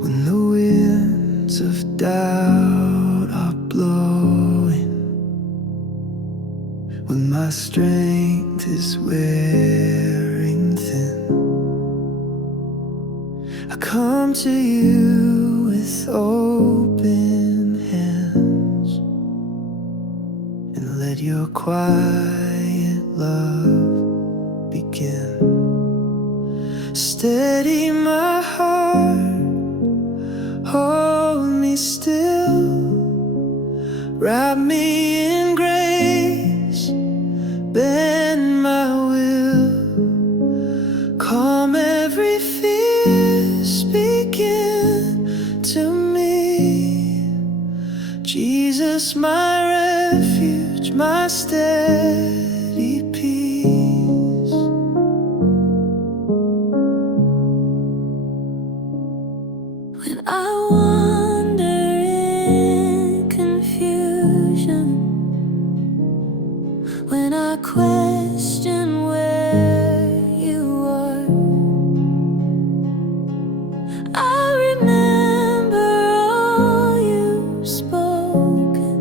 when the winds of doubt are blowing, when my strength is wearing thin. I come to you with open hands and let your quiet love begin. Steady my heart, hold me still, wrap me in grace, bend my will, calm every fear, speak into me. Jesus, my refuge, my steady peace. When I wander in confusion, when I question where you are, I remember all you've spoken.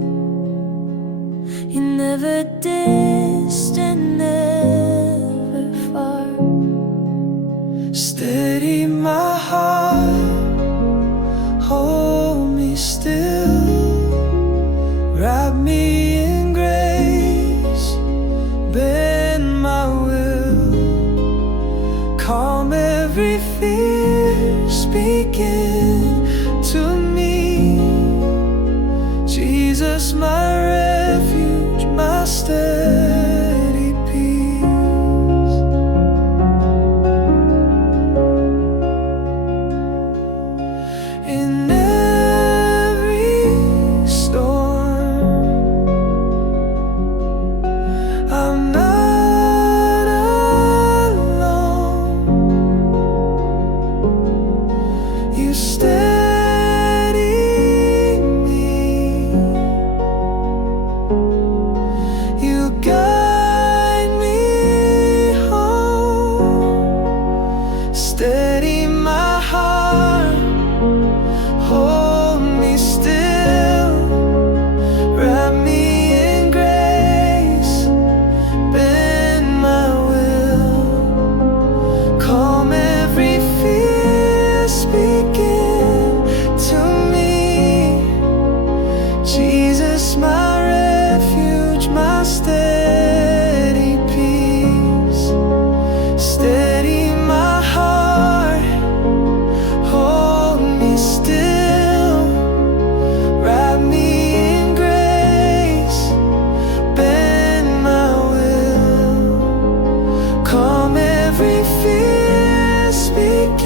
You're never distant, never far. Steady my heart, hold me still, wrap me in grace, bend my will, calm every fear, speak into me. Jesus, my refuge, my steady peace. In every storm, I'm not alone. You steady me, you guide me home. Steady my heart, hold me still, wrap me in grace, bend my will, calm every fear, speak into me. Jesus, my refuge, my steady peace. Steady my heart, hold me still, wrap me in grace, bend my will, calm every fear, speak